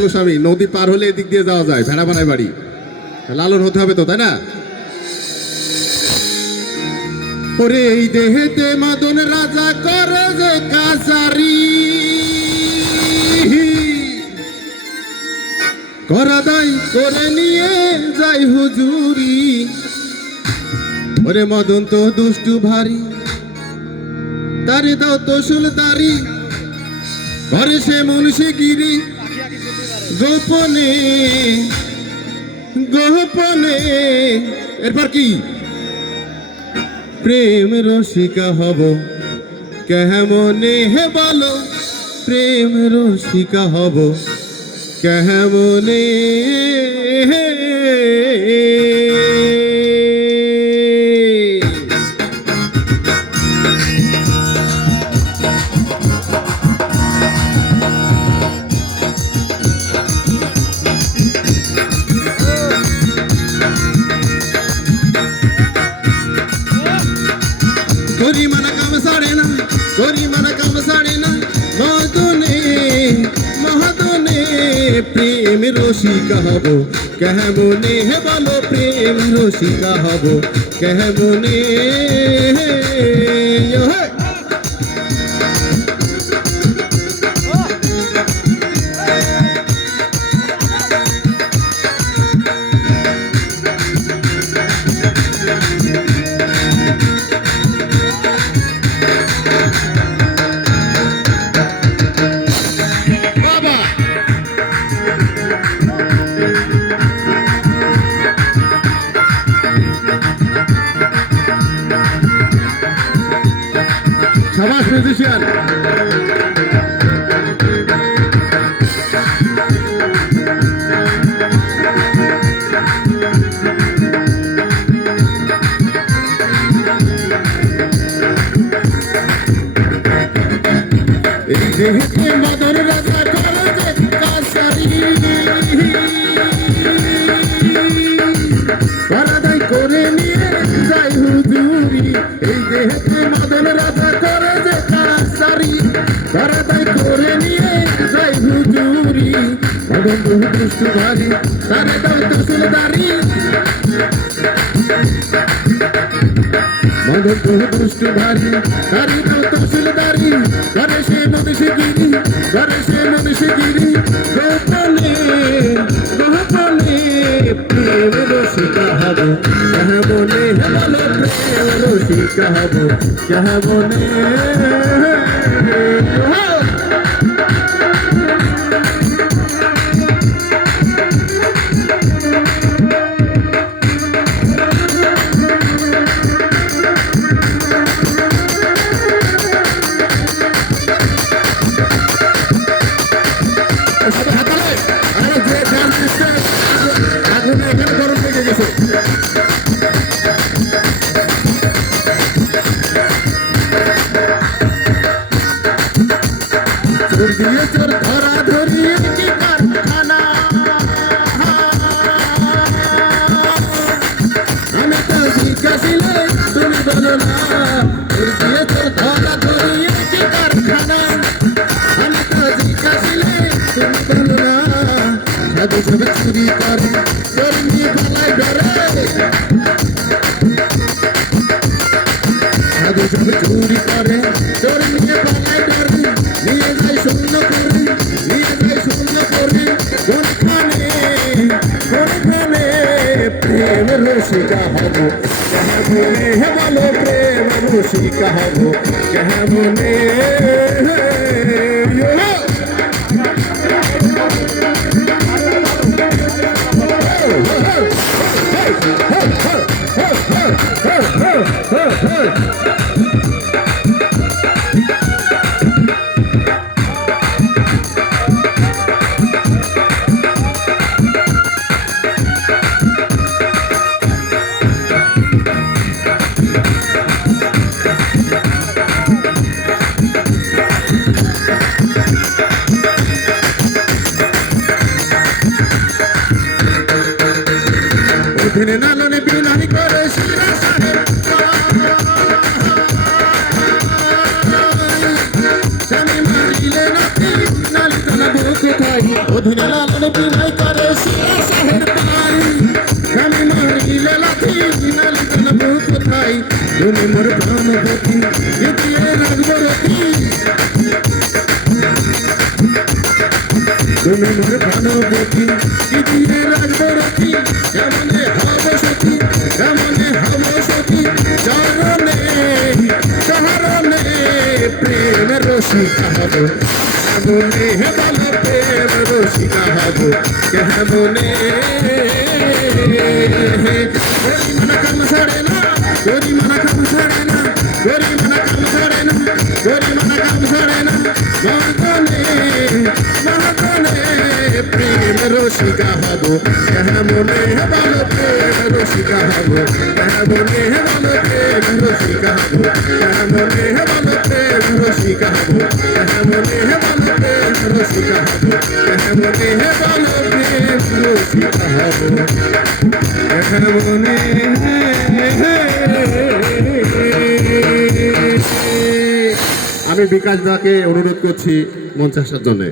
মানুষ আমি, নদী পার হলে এদিক দিয়ে যাওয়া যায়, ভেড়া বানায় বাড়ি, লালন হতে হবে তো, তাই না? ওরে এই দেহেতে মাদন রাজা করে যে কাছারি, করা দায় করে নিয়ে যাই হুজুরি। ওরে মদন তো দুষ্টু ভারী, তারে দাও তো সুলতারি, ঘরে সে মুন্সিগিরি, গোপনে গোপনে। এরপর কি? প্রেম রসিকা হব কেমনে হে বলো, প্রেম রসিকা হব কেমনে। গরিমানা কাম সারে না, গরিমানা কাম সারে না, মদনে মহাদনে প্রেম রসিকা হব কেমনে হে বলো, প্রেম রসিকা হব কেমনে। সাবাস মিউজিশিয়ান। এই দেহেতে মাদন রাজা করে যে কাছারি, করা দায় করে নিয়ে যাই হুজুরি। এই দেহেতে মাদন রাজা করে যে কাছারি, করা দায় করে নিয়ে যাই হুজুরি। মদন বহু দুষ্টু ভারী, তারে দাও তো সুলতারি, মদন বহু দুষ্টু ভারী, তারে দাও তো সুলতারি, করে সে মুন্সিগিরি, করে সে মুন্সিগিরি, গোপনে গোপনে প্রেম রসিকা হব কেমনে হে বলো, প্রেম রসিকা হব কেমনে। চোর ধরা ধরিয়ে কি কারখানা, আমি তো জিজ্ঞাসিলে তুমি বলো না। চোর ধরা ধরিয়ে কি কারখানা, আমি তো জিজ্ঞাসিলে তুমি বলো না। সাধু সব চুরি করে চোর নিয়ে পালাই ধরে, সাধু সব চুরি করে চোর নিয়ে পালাই ধরে, নিয়ে যায় শূন্য করে, নিয়ে যায় শূন্য করে। কোনখানে কোনখানে প্রেম রসিকা হব কেমনে হে বলো, প্রেম রসিকা হব কেমনে। অধীনে নালনে বিনাই করে শিরা সাহেব, স্বামী মারিলে নাতি নালি জানা বুকে খাই। অধীনে লালন বিনয় করে শিলা শহর পাই আমি মারিলে লাথি নালি জানবো কোথায় তুমি মোর প্রাণপতি জিতিয়ে রাখবো রতি তুমি মোর প্রাণপতি জিতিয়ে রাখবো রতি কেমনে হব সখী কেমনে হব সখী চরণে শহরণে প্রেম রসিকা হব কেমনে বল প্রেম রসিকা হব কেমনে গরি মন কাম ছাড়ে না গরি মন কাম ছাড়ে না গরি মন কাম ছাড়ে না গরি মন কাম ছাড়ে না মহতনে মহতনে প্রেম রসিকা হব কেমনে বল প্রেম রসিকা হব কেমনে বল প্রেম রসিকা হব কেমনে বল প্রেম রসিকা হব কেমনে বল প্রেম রসিকা হব কেমনে বল প্রেম রসিকা হব কেমনে আমি বিকাশ দাকে অনুরোধ করছি মঞ্চে আসার জন্য।